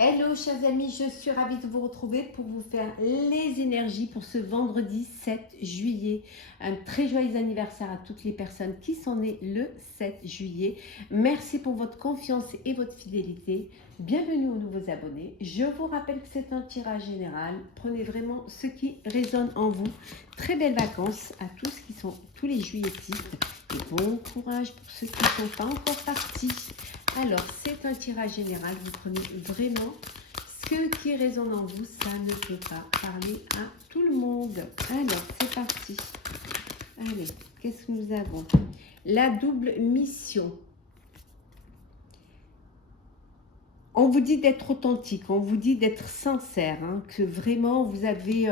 Hello chers amis, je suis ravie de vous retrouver pour vous faire les énergies pour ce vendredi 7 juillet. Un très joyeux anniversaire à toutes les personnes qui sont nées le 7 juillet. Merci pour votre confiance et votre fidélité. Bienvenue aux nouveaux abonnés. Je vous rappelle que c'est un tirage général. Prenez vraiment ce qui résonne en vous. Très belles vacances à tous les juilletistes. Et bon courage pour ceux qui ne sont pas encore partis. Alors, c'est un tirage général. Vous prenez vraiment ce qui résonne en vous. Ça ne peut pas parler à tout le monde. Alors, c'est parti. Allez, qu'est-ce que nous avons? La double mission. On vous dit d'être authentique, on vous dit d'être sincère, hein, que vraiment vous avez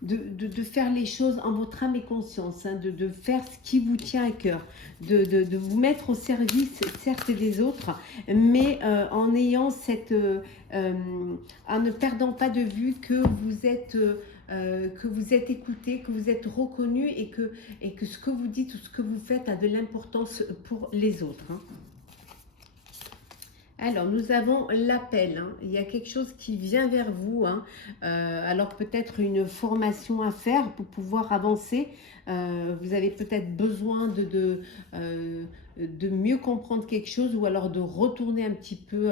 de faire les choses en votre âme et conscience, hein, de faire ce qui vous tient à cœur, de vous mettre au service certes des autres, mais en ayant en ne perdant pas de vue que vous êtes écouté, que vous êtes reconnu et que ce que vous dites ou ce que vous faites a de l'importance pour les autres. Hein. Alors, nous avons l'appel. Hein. Il y a quelque chose qui vient vers vous. Hein. Alors, peut-être une formation à faire pour pouvoir avancer. Vous avez peut-être besoin de mieux comprendre quelque chose ou alors de retourner un petit peu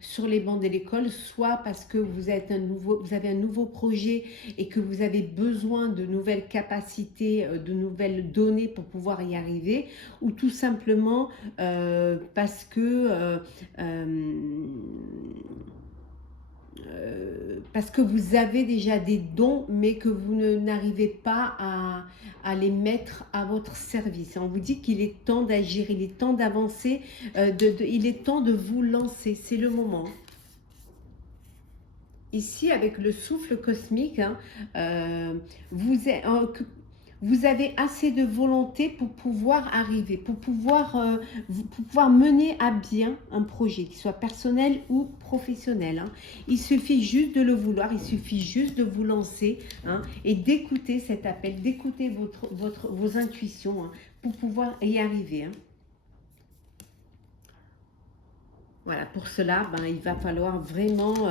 sur les bancs de l'école, soit parce que vous avez un nouveau projet et que vous avez besoin de nouvelles capacités, de nouvelles données pour pouvoir y arriver, ou tout simplement parce que parce que vous avez déjà des dons, mais que vous n'arrivez pas à les mettre à votre service. On vous dit qu'il est temps d'agir, il est temps d'avancer, il est temps de vous lancer, c'est le moment. Ici, avec le souffle cosmique, hein, vous avez assez de volonté pour pouvoir arriver, pour pouvoir mener à bien un projet, qu'il soit personnel ou professionnel. Hein. Il suffit juste de le vouloir, il suffit juste de vous lancer, hein, et d'écouter cet appel, d'écouter vos intuitions, hein, pour pouvoir y arriver. Hein. Voilà, pour cela, il va falloir vraiment,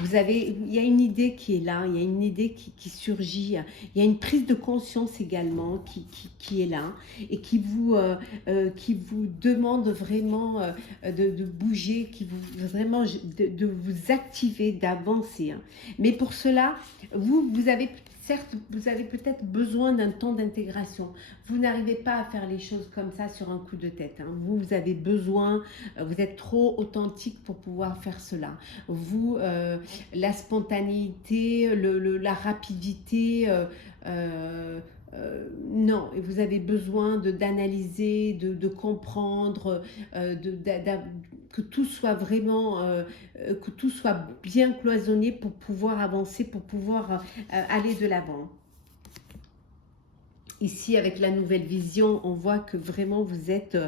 il y a une idée qui est là, il y a une idée qui surgit, il y a une prise de conscience également qui est là et qui vous demande vraiment de bouger, vraiment de vous activer, d'avancer. Hein. Mais pour cela, certes, vous avez peut-être besoin d'un temps d'intégration. Vous n'arrivez pas à faire les choses comme ça sur un coup de tête. Hein. Vous avez besoin, vous êtes trop authentique pour pouvoir faire cela. Vous, la spontanéité, la rapidité, non, et vous avez besoin d'analyser, de comprendre, que tout soit vraiment, que tout soit bien cloisonné pour pouvoir avancer, pour pouvoir aller de l'avant. Ici, avec la nouvelle vision, on voit que vraiment vous êtes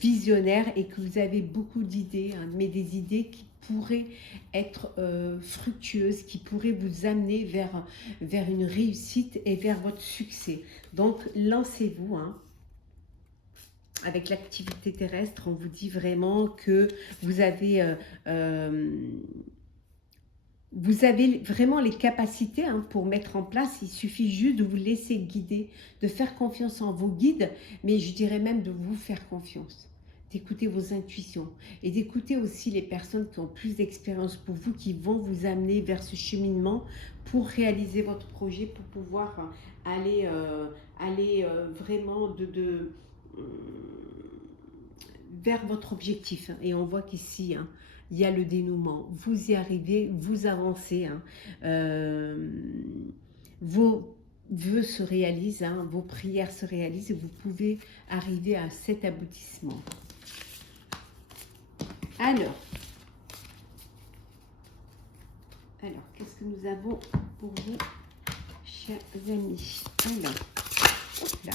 visionnaire et que vous avez beaucoup d'idées, hein, mais des idées qui pourraient être fructueuses, qui pourraient vous amener vers une réussite et vers votre succès. Donc, lancez-vous. Hein. Avec l'activité terrestre, on vous dit vraiment que vous avez vraiment les capacités, hein, pour mettre en place. Il suffit juste de vous laisser guider, de faire confiance en vos guides, mais je dirais même de vous faire confiance, d'écouter vos intuitions et d'écouter aussi les personnes qui ont plus d'expérience pour vous, qui vont vous amener vers ce cheminement pour réaliser votre projet, pour pouvoir aller vraiment vers votre objectif. Et on voit qu'ici, hein, il y a le dénouement. Vous y arrivez, vous avancez. Hein. Vos vœux se réalisent, hein, vos prières se réalisent et vous pouvez arriver à cet aboutissement. Alors, qu'est-ce que nous avons pour vous, chers amis? Alors, hop là.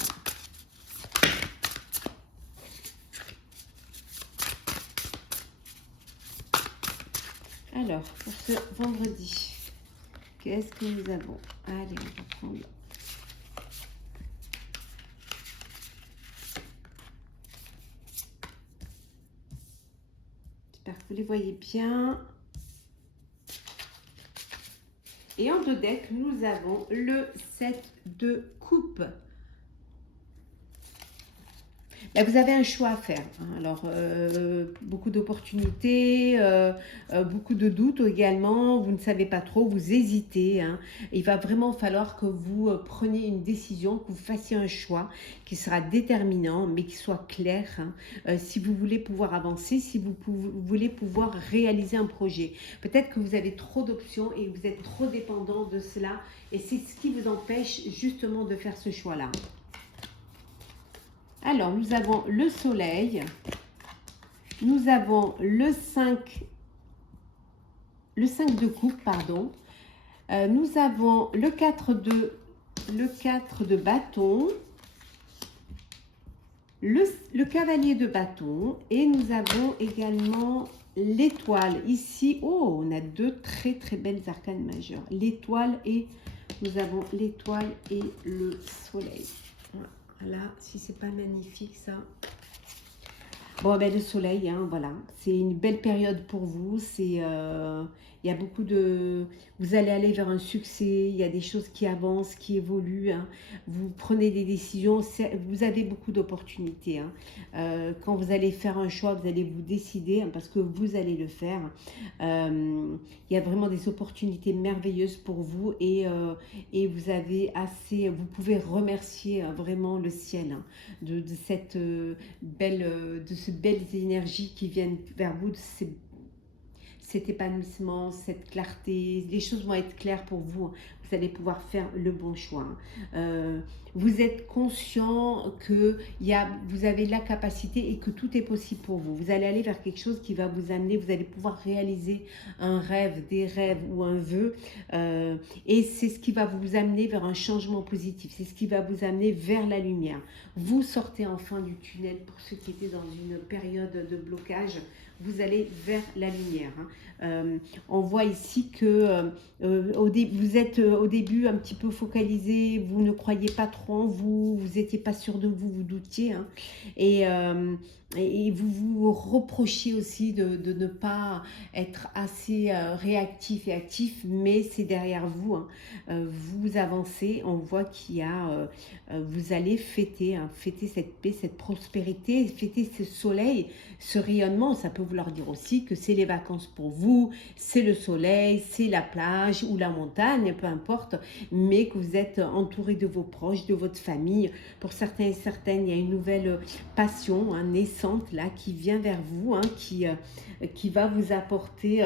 Alors, pour ce vendredi, qu'est-ce que nous avons? Allez, on va prendre J'espère que vous les voyez bien. Et en deux decks, nous avons le 7 de coupe. Là, vous avez un choix à faire. Alors, beaucoup d'opportunités, beaucoup de doutes également. Vous ne savez pas trop, vous hésitez. Il va vraiment falloir que vous preniez une décision, que vous fassiez un choix qui sera déterminant, mais qui soit clair. Si vous voulez pouvoir avancer, si vous voulez pouvoir réaliser un projet. Peut-être que vous avez trop d'options et vous êtes trop dépendant de cela. Et c'est ce qui vous empêche justement de faire ce choix-là. Alors, nous avons le soleil, nous avons le 5 de coupe, pardon. Nous avons le 4 de bâton, le cavalier de bâton et nous avons également l'étoile. Ici, oh, on a deux très très belles arcanes majeures. L'étoile et nous avons l'étoile et le soleil. Voilà, si c'est pas magnifique ça. Bon, ben le soleil, voilà. C'est une belle période pour vous. Il y a beaucoup de... Vous allez aller vers un succès. Il y a des choses qui avancent, qui évoluent. Vous prenez des décisions. Vous avez beaucoup d'opportunités. Quand vous allez faire un choix, vous allez vous décider parce que vous allez le faire. Il y a vraiment des opportunités merveilleuses pour vous et vous avez assez... Vous pouvez remercier vraiment le ciel de cette belle... de ces belles énergies qui viennent vers vous, de cet épanouissement, cette clarté. Les choses vont être claires pour vous. Vous allez pouvoir faire le bon choix. Vous êtes conscient que vous avez la capacité et que tout est possible pour vous. Vous allez aller vers quelque chose qui va vous amener, vous allez pouvoir réaliser un rêve, des rêves ou un vœu. Et c'est ce qui va vous amener vers un changement positif. C'est ce qui va vous amener vers la lumière. Vous sortez enfin du tunnel pour ceux qui étaient dans une période de blocage. Vous allez vers la lumière. On voit ici que vous êtes au début un petit peu focalisé, vous ne croyez pas trop en vous, vous n'étiez pas sûr de vous, vous doutiez. Et vous vous reprochez aussi de ne pas être assez réactif et actif, mais c'est derrière vous. Vous avancez, on voit qu'il y a, vous allez fêter cette paix, cette prospérité, fêter ce soleil, ce rayonnement. Ça peut vouloir dire aussi que c'est les vacances pour vous, c'est le soleil, c'est la plage ou la montagne, peu importe, mais que vous êtes entouré de vos proches, de votre famille. Pour certains et certaines, il y a une nouvelle passion naissante là qui vient vers vous, qui va vous apporter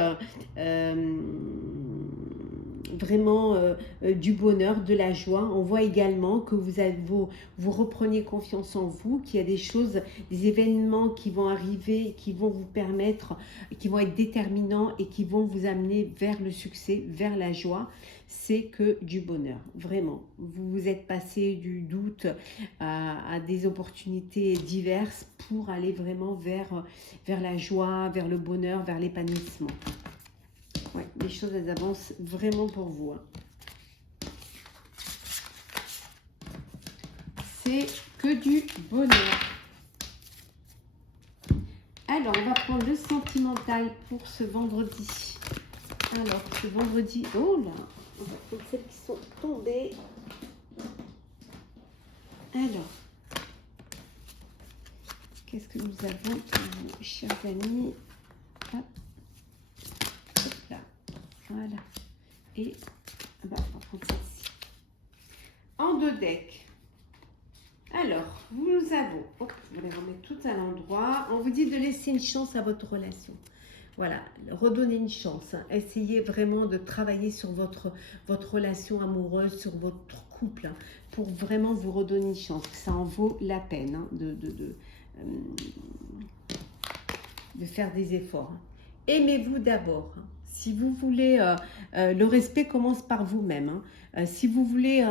vraiment du bonheur, de la joie. On voit également que vous reprenez confiance en vous, qu'il y a des choses, des événements qui vont arriver, qui vont vous permettre, qui vont être déterminants et qui vont vous amener vers le succès, vers la joie. C'est que du bonheur, vraiment. Vous vous êtes passé du doute à des opportunités diverses pour aller vraiment vers la joie, vers le bonheur, vers l'épanouissement. Ouais, les choses, elles avancent vraiment pour vous. C'est que du bonheur. Alors, on va prendre le sentimental pour ce vendredi. Alors, ce vendredi, oh là, on va prendre celles qui sont tombées. Alors, qu'est-ce que nous avons pour vous, chers amis? Hop. Hop là, voilà. Et on va prendre celle-ci. En deux decks. Alors, nous avons, hop, je vais les remettre tout à l'endroit. On vous dit de laisser une chance à votre relation. Voilà, redonnez une chance. Essayez vraiment de travailler sur votre relation amoureuse, sur votre couple, pour vraiment vous redonner une chance. Ça en vaut la peine de faire des efforts. Aimez-vous d'abord. Si vous voulez, le respect commence par vous-même. Si vous voulez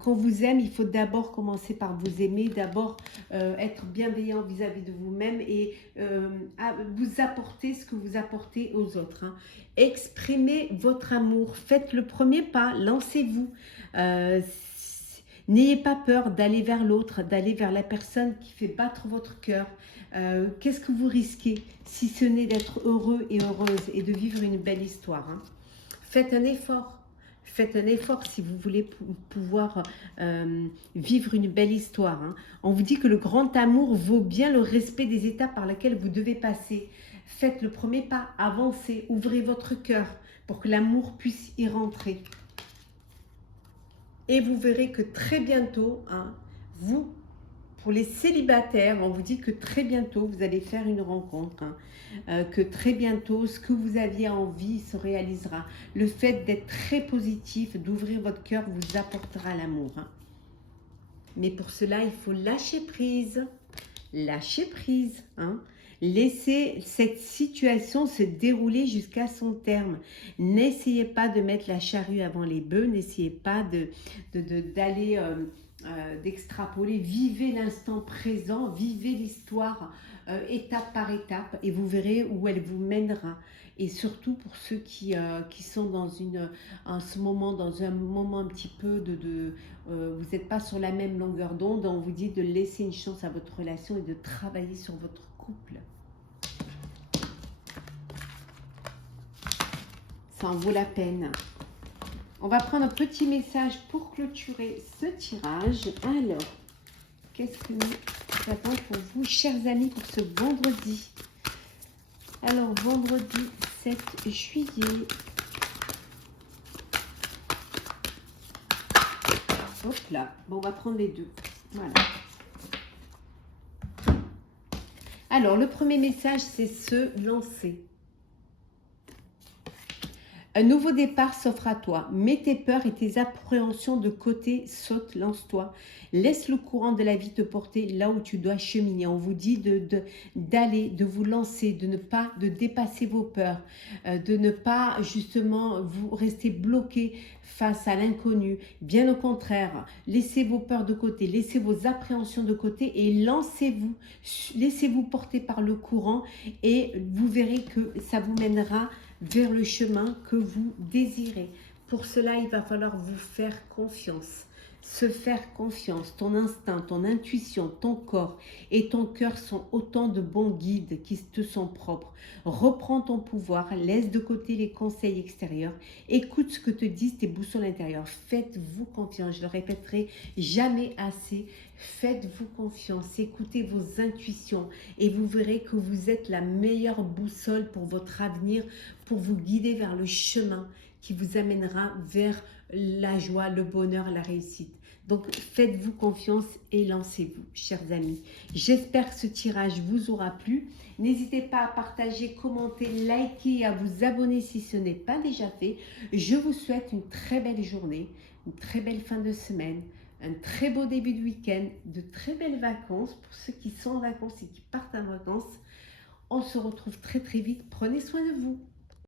qu'on vous aime, il faut d'abord commencer par vous aimer, d'abord être bienveillant vis-à-vis de vous-même et vous apporter ce que vous apportez aux autres. Exprimez votre amour, faites le premier pas, lancez-vous. N'ayez pas peur d'aller vers l'autre, d'aller vers la personne qui fait battre votre cœur. Qu'est-ce que vous risquez si ce n'est d'être heureux et heureuse et de vivre une belle histoire, hein? Faites un effort. Faites un effort si vous voulez pouvoir vivre une belle histoire, hein. On vous dit que le grand amour vaut bien le respect des étapes par lesquelles vous devez passer. Faites le premier pas, avancez, ouvrez votre cœur pour que l'amour puisse y rentrer. Et vous verrez que très bientôt, hein, vous, pour les célibataires, on vous dit que très bientôt, vous allez faire une rencontre, hein, que très bientôt, ce que vous aviez envie se réalisera. Le fait d'être très positif, d'ouvrir votre cœur, vous apportera l'amour, hein. Mais pour cela, il faut lâcher prise. Lâcher prise, hein. Laissez cette situation se dérouler jusqu'à son terme. N'essayez pas de mettre la charrue avant les bœufs. N'essayez pas d'aller d'extrapoler. Vivez l'instant présent. Vivez l'histoire étape par étape et vous verrez où elle vous mènera. Et surtout pour ceux qui sont en ce moment, dans un moment un petit peu vous n'êtes pas sur la même longueur d'onde, on vous dit de laisser une chance à votre relation et de travailler sur votre couple. Ça en vaut la peine. On va prendre un petit message pour clôturer ce tirage. Alors, qu'est-ce que nous avons pour vous, chers amis, pour ce vendredi? Alors, vendredi 7 juillet. Hop là. Bon, on va prendre les deux. Voilà. Alors, le premier message, c'est se lancer. Un nouveau départ s'offre à toi. Mets tes peurs et tes appréhensions de côté. Saute, lance-toi. Laisse le courant de la vie te porter là où tu dois cheminer. On vous dit d'aller, de vous lancer, de dépasser vos peurs, de ne pas justement vous rester bloqué face à l'inconnu. Bien au contraire, laissez vos peurs de côté, laissez vos appréhensions de côté et lancez-vous. Laissez-vous porter par le courant et vous verrez que ça vous mènera vers le chemin que vous désirez. Pour cela, il va falloir vous faire confiance. Se faire confiance, ton instinct, ton intuition, ton corps et ton cœur sont autant de bons guides qui te sont propres. Reprends ton pouvoir, laisse de côté les conseils extérieurs, écoute ce que te disent tes boussoles intérieures. Faites-vous confiance, je le répéterai jamais assez. Faites-vous confiance, écoutez vos intuitions et vous verrez que vous êtes la meilleure boussole pour votre avenir, pour vous guider vers le chemin qui vous amènera vers la joie, le bonheur, la réussite. Donc, faites-vous confiance et lancez-vous, chers amis. J'espère que ce tirage vous aura plu. N'hésitez pas à partager, commenter, liker et à vous abonner si ce n'est pas déjà fait. Je vous souhaite une très belle journée, une très belle fin de semaine, un très beau début de week-end, de très belles vacances pour ceux qui sont en vacances et qui partent en vacances. On se retrouve très très vite. Prenez soin de vous.